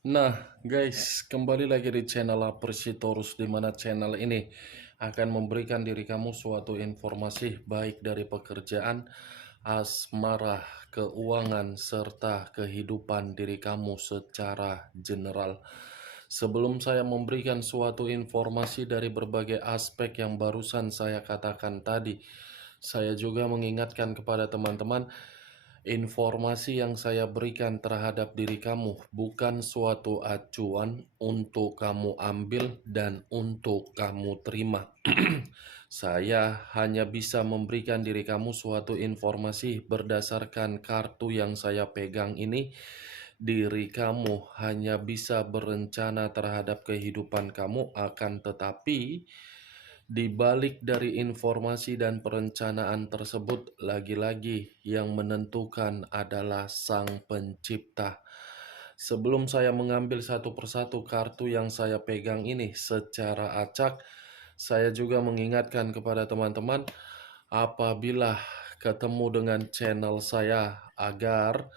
Nah, guys, kembali lagi di channel Apresitorus, di mana channel ini akan memberikan diri kamu suatu informasi baik dari pekerjaan, asmara, keuangan, serta kehidupan diri kamu secara general. Sebelum saya memberikan suatu informasi dari berbagai aspek yang barusan saya katakan tadi, saya juga mengingatkan kepada teman-teman, informasi yang saya berikan terhadap diri kamu bukan suatu acuan untuk kamu ambil dan untuk kamu terima. Saya hanya bisa memberikan diri kamu suatu informasi berdasarkan kartu yang saya pegang ini. Diri kamu hanya bisa berencana terhadap kehidupan kamu, akan tetapi di balik dari informasi dan perencanaan tersebut, lagi-lagi yang menentukan adalah Sang Pencipta. Sebelum saya mengambil satu persatu kartu yang saya pegang ini secara acak, saya juga mengingatkan kepada teman-teman, apabila ketemu dengan channel saya, agar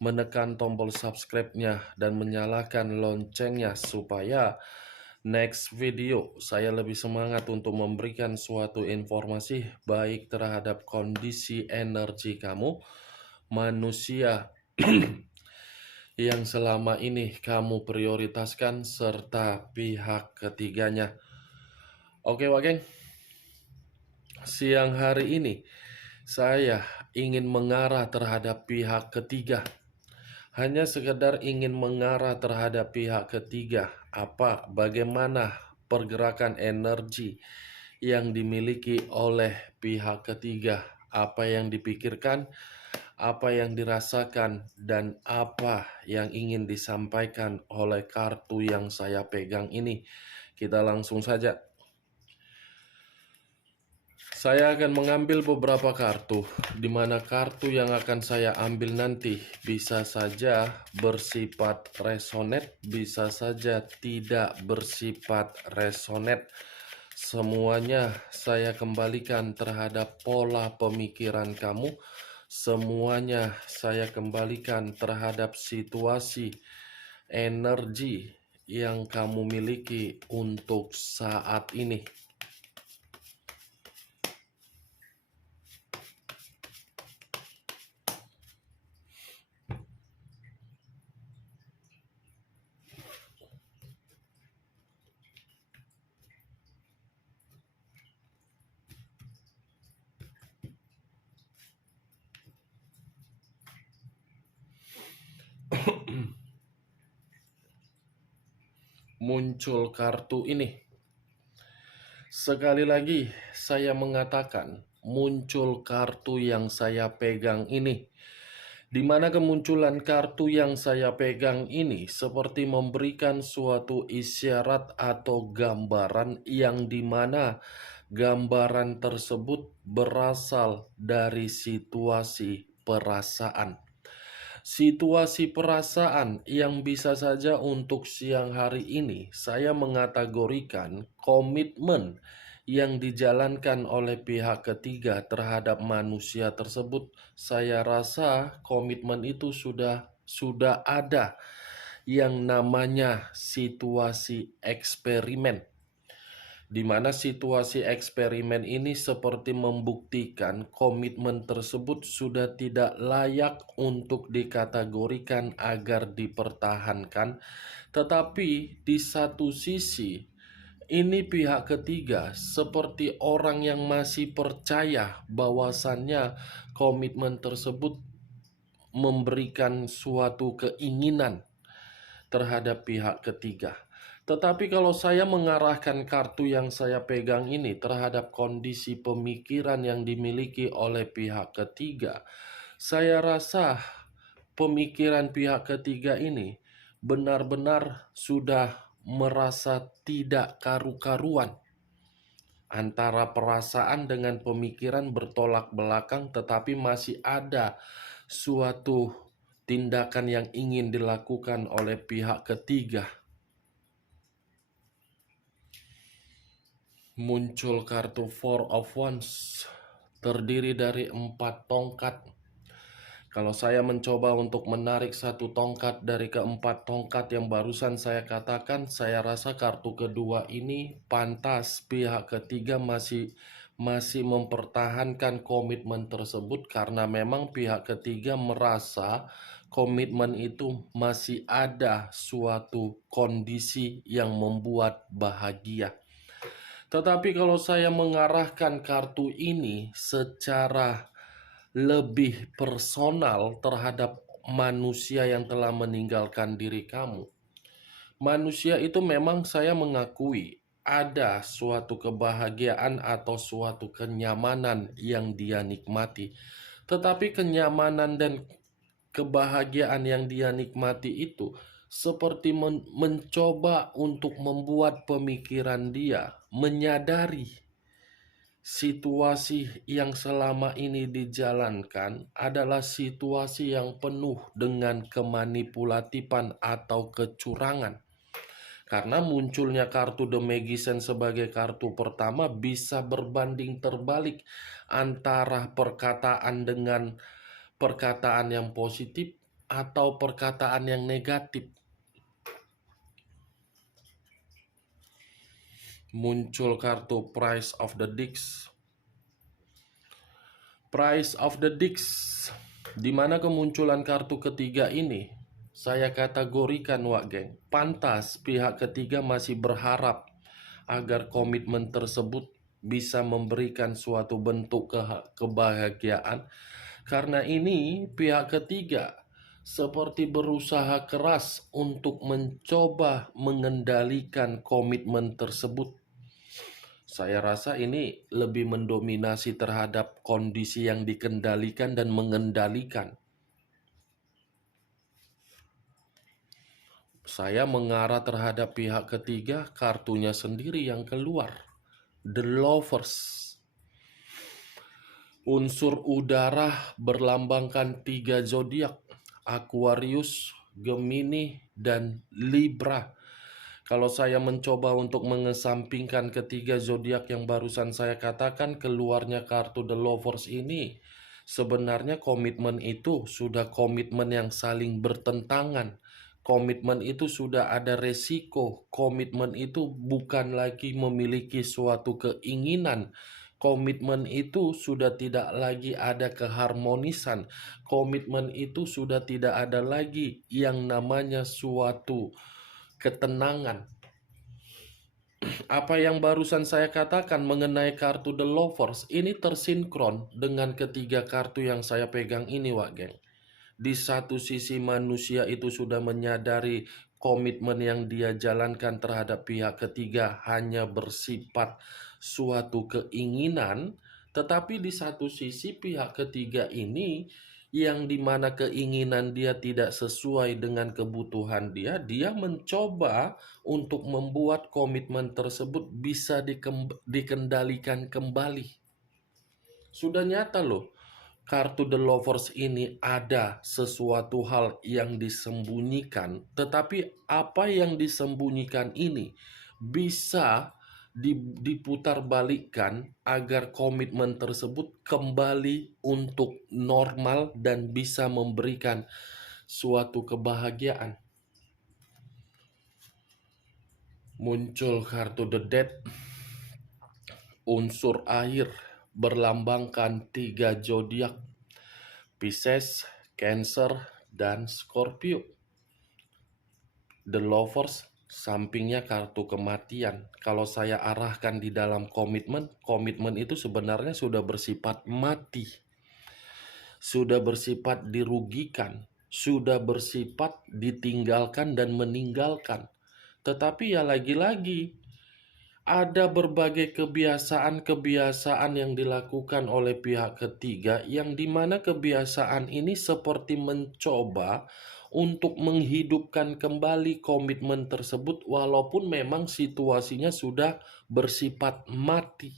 menekan tombol subscribe-nya dan menyalakan loncengnya supaya next video saya lebih semangat untuk memberikan suatu informasi baik terhadap kondisi energi kamu, manusia yang selama ini kamu prioritaskan, serta pihak ketiganya. Oke, Wageng, siang hari ini saya ingin mengarah terhadap pihak ketiga. Hanya sekedar ingin mengarah terhadap pihak ketiga. Bagaimana pergerakan energi yang dimiliki oleh pihak ketiga? Apa yang dipikirkan, apa yang dirasakan, dan apa yang ingin disampaikan oleh kartu yang saya pegang ini? Kita langsung saja. Saya akan mengambil beberapa kartu, di mana kartu yang akan saya ambil nanti bisa saja bersifat resonate, bisa saja tidak bersifat resonate. Semuanya saya kembalikan terhadap pola pemikiran kamu. Semuanya saya kembalikan terhadap situasi energi yang kamu miliki untuk saat ini. Muncul kartu ini. Sekali lagi saya mengatakan, muncul kartu yang saya pegang ini. Di mana kemunculan kartu yang saya pegang ini seperti memberikan suatu isyarat atau gambaran yang dimana gambaran tersebut berasal dari situasi perasaan. Situasi perasaan yang bisa saja untuk siang hari ini saya mengategorikan komitmen yang dijalankan oleh pihak ketiga terhadap manusia tersebut. Saya rasa komitmen itu sudah ada yang namanya situasi eksperimen, di mana situasi eksperimen ini seperti membuktikan komitmen tersebut sudah tidak layak untuk dikategorikan agar dipertahankan. Tetapi di satu sisi, ini pihak ketiga seperti orang yang masih percaya bahwasannya komitmen tersebut memberikan suatu keinginan terhadap pihak ketiga. Tetapi kalau saya mengarahkan kartu yang saya pegang ini terhadap kondisi pemikiran yang dimiliki oleh pihak ketiga, saya rasa pemikiran pihak ketiga ini benar-benar sudah merasa tidak karu-karuan. Antara perasaan dengan pemikiran bertolak belakang, tetapi masih ada suatu tindakan yang ingin dilakukan oleh pihak ketiga. Muncul kartu Four of Wands, terdiri dari 4 tongkat. Kalau saya mencoba untuk menarik satu tongkat dari keempat tongkat yang barusan saya katakan, saya rasa kartu kedua ini pantas pihak ketiga masih mempertahankan komitmen tersebut karena memang pihak ketiga merasa komitmen itu masih ada suatu kondisi yang membuat bahagia. Tetapi kalau saya mengarahkan kartu ini secara lebih personal terhadap manusia yang telah meninggalkan diri kamu. Manusia itu memang saya mengakui ada suatu kebahagiaan atau suatu kenyamanan yang dia nikmati. Tetapi kenyamanan dan kebahagiaan yang dia nikmati itu seperti mencoba untuk membuat pemikiran dia menyadari situasi yang selama ini dijalankan adalah situasi yang penuh dengan kemanipulatifan atau kecurangan. Karena munculnya kartu The Magician sebagai kartu pertama bisa berbanding terbalik antara perkataan dengan perkataan yang positif atau perkataan yang negatif. Muncul kartu Price of the Dicks. Price of the Dicks, di mana kemunculan kartu ketiga ini saya kategorikan, Wak Geng, pantas pihak ketiga masih berharap agar komitmen tersebut bisa memberikan suatu bentuk kebahagiaan. Karena ini pihak ketiga seperti berusaha keras untuk mencoba mengendalikan komitmen tersebut. Saya rasa ini lebih mendominasi terhadap kondisi yang dikendalikan dan mengendalikan. Saya mengarah terhadap pihak ketiga, kartunya sendiri yang keluar. The Lovers. Unsur udara berlambangkan 3 zodiak, Aquarius, Gemini, dan Libra. Kalau saya mencoba untuk mengesampingkan ketiga zodiak yang barusan saya katakan, keluarnya kartu The Lovers ini sebenarnya komitmen itu sudah komitmen yang saling bertentangan. Komitmen itu sudah ada resiko. Komitmen itu bukan lagi memiliki suatu keinginan. Komitmen itu sudah tidak lagi ada keharmonisan. Komitmen itu sudah tidak ada lagi yang namanya suatu ketenangan. Apa yang barusan saya katakan mengenai kartu The Lovers ini tersinkron dengan ketiga kartu yang saya pegang ini, Wak Geng. Di satu sisi manusia itu sudah menyadari komitmen yang dia jalankan terhadap pihak ketiga hanya bersifat suatu keinginan, tetapi di satu sisi pihak ketiga ini yang dimana keinginan dia tidak sesuai dengan kebutuhan dia mencoba untuk membuat komitmen tersebut bisa dikendalikan kembali. Sudah nyata loh, kartu The Lovers ini ada sesuatu hal yang disembunyikan, tetapi apa yang disembunyikan ini bisa diputarbalikkan agar komitmen tersebut kembali untuk normal dan bisa memberikan suatu kebahagiaan. Muncul kartu The Death, unsur air berlambangkan 3 zodiak, Pisces, Cancer, dan Scorpio. The Lovers sampingnya kartu kematian. Kalau saya arahkan di dalam komitmen itu sebenarnya sudah bersifat mati. Sudah bersifat dirugikan, sudah bersifat ditinggalkan dan meninggalkan. Tetapi ya lagi-lagi ada berbagai kebiasaan-kebiasaan yang dilakukan oleh pihak ketiga yang dimana kebiasaan ini seperti mencoba untuk menghidupkan kembali komitmen tersebut walaupun memang situasinya sudah bersifat mati.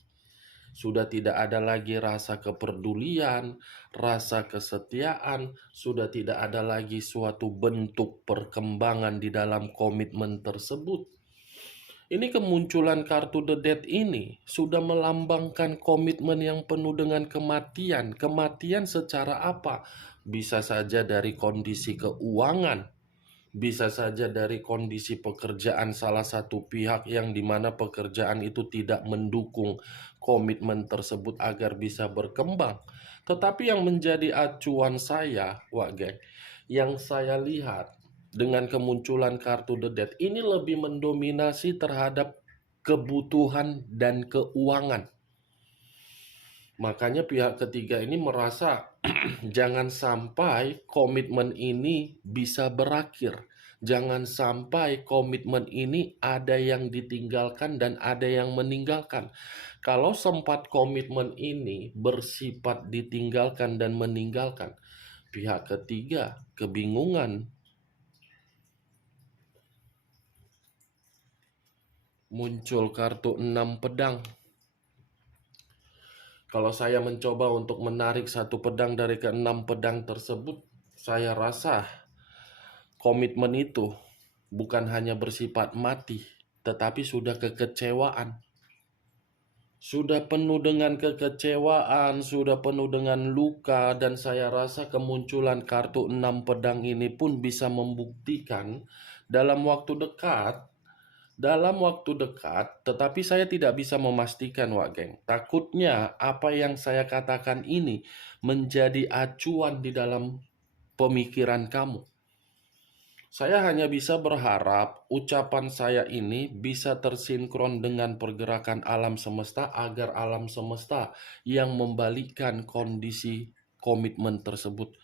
Sudah tidak ada lagi rasa kepedulian, rasa kesetiaan, sudah tidak ada lagi suatu bentuk perkembangan di dalam komitmen tersebut. Ini kemunculan kartu The Death ini sudah melambangkan komitmen yang penuh dengan kematian. Kematian secara apa? Bisa saja dari kondisi keuangan, bisa saja dari kondisi pekerjaan salah satu pihak yang dimana pekerjaan itu tidak mendukung komitmen tersebut agar bisa berkembang. Tetapi yang menjadi acuan saya, Wak Geng, yang saya lihat dengan kemunculan kartu The Death ini lebih mendominasi terhadap kebutuhan dan keuangan. Makanya pihak ketiga ini merasa jangan sampai komitmen ini bisa berakhir. Jangan sampai komitmen ini ada yang ditinggalkan dan ada yang meninggalkan. Kalau sempat komitmen ini bersifat ditinggalkan dan meninggalkan, pihak ketiga kebingungan. Muncul kartu 6 pedang. Kalau saya mencoba untuk menarik satu pedang dari ke-6 pedang tersebut, saya rasa komitmen itu bukan hanya bersifat mati, tetapi sudah kekecewaan. Sudah penuh dengan kekecewaan, sudah penuh dengan luka, dan saya rasa kemunculan kartu 6 pedang ini pun bisa membuktikan dalam waktu dekat, tetapi saya tidak bisa memastikan, Wak Geng. Takutnya apa yang saya katakan ini menjadi acuan di dalam pemikiran kamu. Saya hanya bisa berharap ucapan saya ini bisa tersinkron dengan pergerakan alam semesta agar alam semesta yang membalikkan kondisi komitmen tersebut.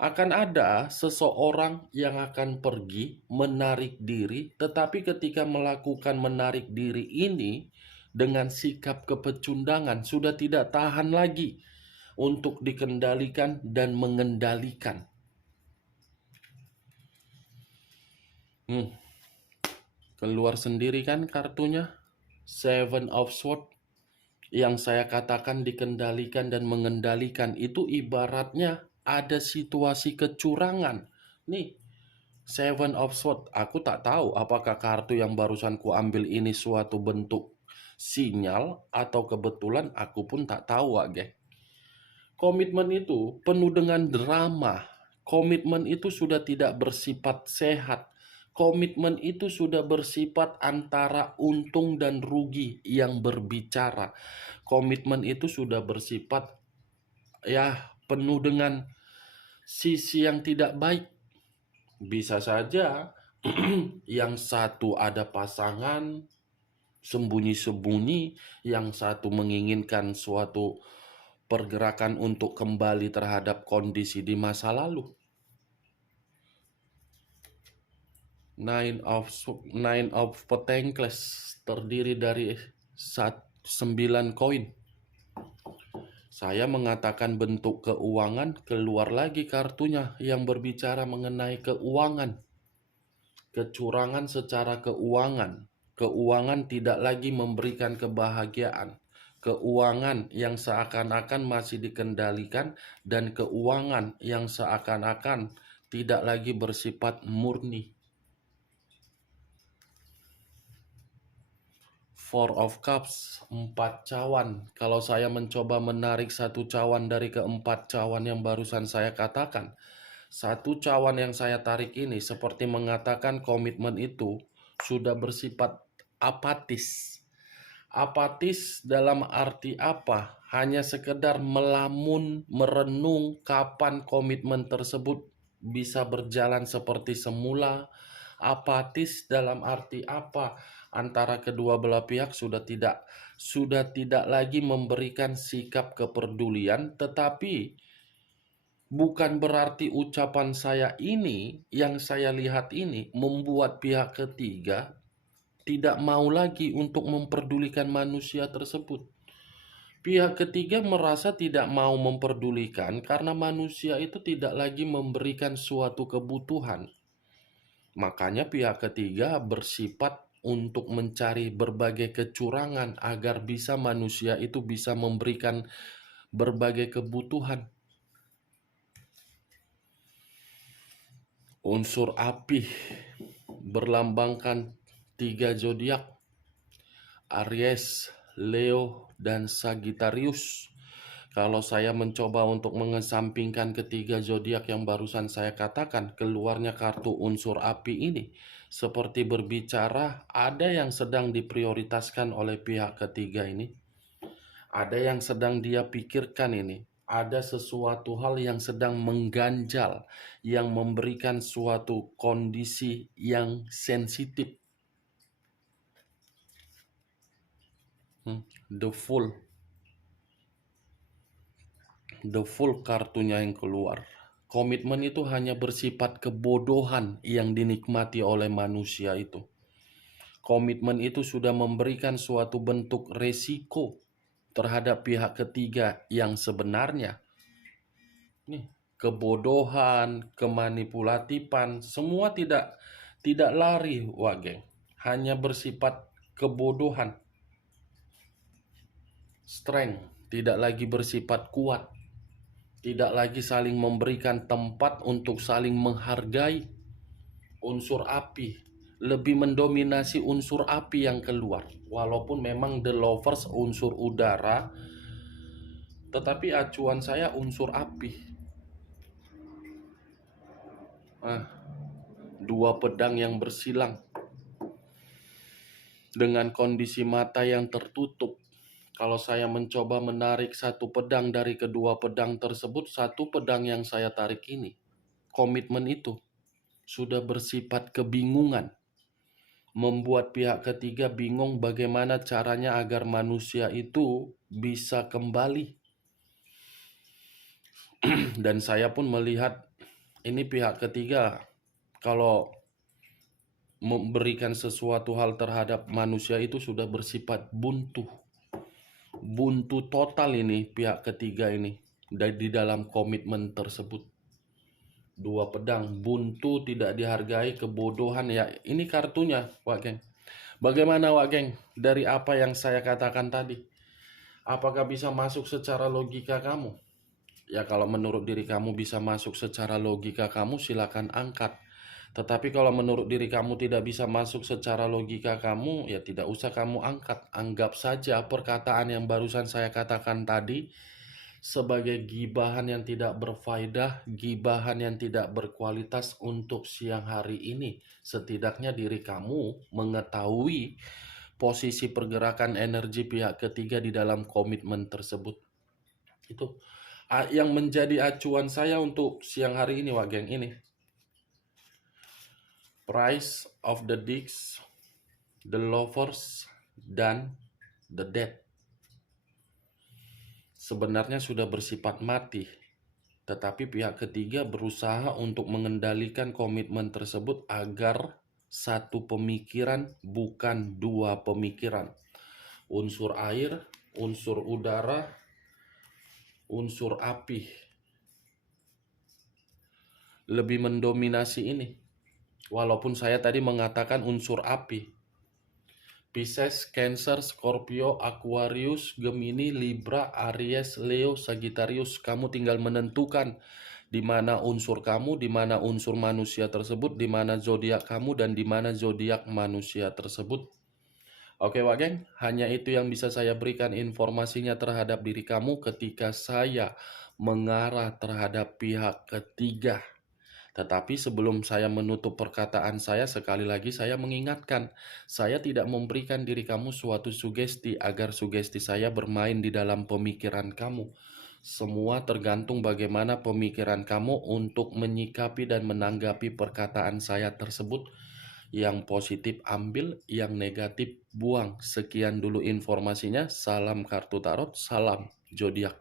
Akan ada seseorang yang akan pergi menarik diri, tetapi ketika melakukan menarik diri ini dengan sikap kepecundangan sudah tidak tahan lagi untuk dikendalikan dan mengendalikan. Keluar sendiri kan kartunya, Seven of Swords. Yang saya katakan dikendalikan dan mengendalikan itu ibaratnya ada situasi kecurangan. Nih, Seven of Swords, aku tak tahu apakah kartu yang barusan kuambil ini suatu bentuk sinyal atau kebetulan, aku pun tak tahu, Wak. Komitmen itu penuh dengan drama. Komitmen itu sudah tidak bersifat sehat. Komitmen itu sudah bersifat antara untung dan rugi yang berbicara. Komitmen itu sudah bersifat penuh dengan sisi yang tidak baik. Bisa saja yang satu ada pasangan sembunyi-sembunyi, yang satu menginginkan suatu pergerakan untuk kembali terhadap kondisi di masa lalu. Nine of Pentacles terdiri dari 9 koin. Saya mengatakan bentuk keuangan, keluar lagi kartunya yang berbicara mengenai keuangan. Kecurangan secara keuangan. Keuangan tidak lagi memberikan kebahagiaan. Keuangan yang seakan-akan masih dikendalikan dan keuangan yang seakan-akan tidak lagi bersifat murni. Four of Cups, 4 cawan. Kalau saya mencoba menarik satu cawan dari keempat cawan yang barusan saya katakan, satu cawan yang saya tarik ini seperti mengatakan komitmen itu sudah bersifat apatis. Apatis dalam arti apa? Hanya sekedar melamun, merenung kapan komitmen tersebut bisa berjalan seperti semula. Apatis dalam arti apa? Antara kedua belah pihak sudah tidak lagi memberikan sikap kepedulian, tetapi bukan berarti ucapan saya ini, yang saya lihat ini, membuat pihak ketiga tidak mau lagi untuk memperdulikan manusia tersebut. Pihak ketiga merasa tidak mau memperdulikan karena manusia itu tidak lagi memberikan suatu kebutuhan. Makanya pihak ketiga bersifat untuk mencari berbagai kecurangan agar bisa manusia itu bisa memberikan berbagai kebutuhan. Unsur api berlambangkan 3 zodiak. Aries, Leo, dan Sagittarius. Kalau saya mencoba untuk mengesampingkan ketiga zodiak yang barusan saya katakan, keluarnya kartu unsur api ini seperti berbicara ada yang sedang diprioritaskan oleh pihak ketiga ini, ada yang sedang dia pikirkan ini, ada sesuatu hal yang sedang mengganjal, yang memberikan suatu kondisi yang sensitif. The Fool. The Fool kartunya yang keluar. Komitmen itu hanya bersifat kebodohan yang dinikmati oleh manusia itu. Komitmen itu sudah memberikan suatu bentuk resiko terhadap pihak ketiga yang sebenarnya. Nih, kebodohan, kemanipulatifan, semua tidak lari, Wak Geng. Hanya bersifat kebodohan. Strength tidak lagi bersifat kuat. Tidak lagi saling memberikan tempat untuk saling menghargai. Unsur api lebih mendominasi unsur api yang keluar. Walaupun memang The Lovers unsur udara, tetapi acuan saya unsur api. Dua pedang yang bersilang dengan kondisi mata yang tertutup. Kalau saya mencoba menarik satu pedang dari kedua pedang tersebut, satu pedang yang saya tarik ini, komitmen itu sudah bersifat kebingungan. Membuat pihak ketiga bingung bagaimana caranya agar manusia itu bisa kembali. Dan saya pun melihat ini pihak ketiga kalau memberikan sesuatu hal terhadap manusia itu sudah bersifat buntu. Buntu total ini pihak ketiga ini di dalam komitmen tersebut. Dua pedang, buntu, tidak dihargai, kebodohan. Ya, ini kartunya, Wak Geng. Bagaimana, Wak Geng, dari apa yang saya katakan tadi? Apakah bisa masuk secara logika kamu? Ya, kalau menurut diri kamu bisa masuk secara logika kamu, silakan angkat. Tetapi kalau menurut diri kamu tidak bisa masuk secara logika kamu, ya tidak usah kamu angkat. Anggap saja perkataan yang barusan saya katakan tadi sebagai gibahan yang tidak berfaedah, gibahan yang tidak berkualitas untuk siang hari ini. Setidaknya diri kamu mengetahui posisi pergerakan energi pihak ketiga di dalam komitmen tersebut. Itu yang menjadi acuan saya untuk siang hari ini, Wak Geng, ini. Price of the Dicks, The Lovers, dan The Dead. Sebenarnya sudah bersifat mati, tetapi pihak ketiga berusaha untuk mengendalikan komitmen tersebut agar satu pemikiran bukan dua pemikiran. Unsur air, unsur udara, unsur api lebih mendominasi ini. Walaupun saya tadi mengatakan unsur api. Pisces, Cancer, Scorpio, Aquarius, Gemini, Libra, Aries, Leo, Sagittarius. Kamu tinggal menentukan di mana unsur kamu, di mana unsur manusia tersebut, di mana zodiak kamu, dan di mana zodiak manusia tersebut. Oke, Wak Geng, hanya itu yang bisa saya berikan informasinya terhadap diri kamu ketika saya mengarah terhadap pihak ketiga. Tetapi sebelum saya menutup perkataan saya, sekali lagi saya mengingatkan, saya tidak memberikan diri kamu suatu sugesti agar sugesti saya bermain di dalam pemikiran kamu. Semua tergantung bagaimana pemikiran kamu untuk menyikapi dan menanggapi perkataan saya tersebut. Yang positif ambil, yang negatif buang. Sekian dulu informasinya. Salam kartu tarot, salam zodiak.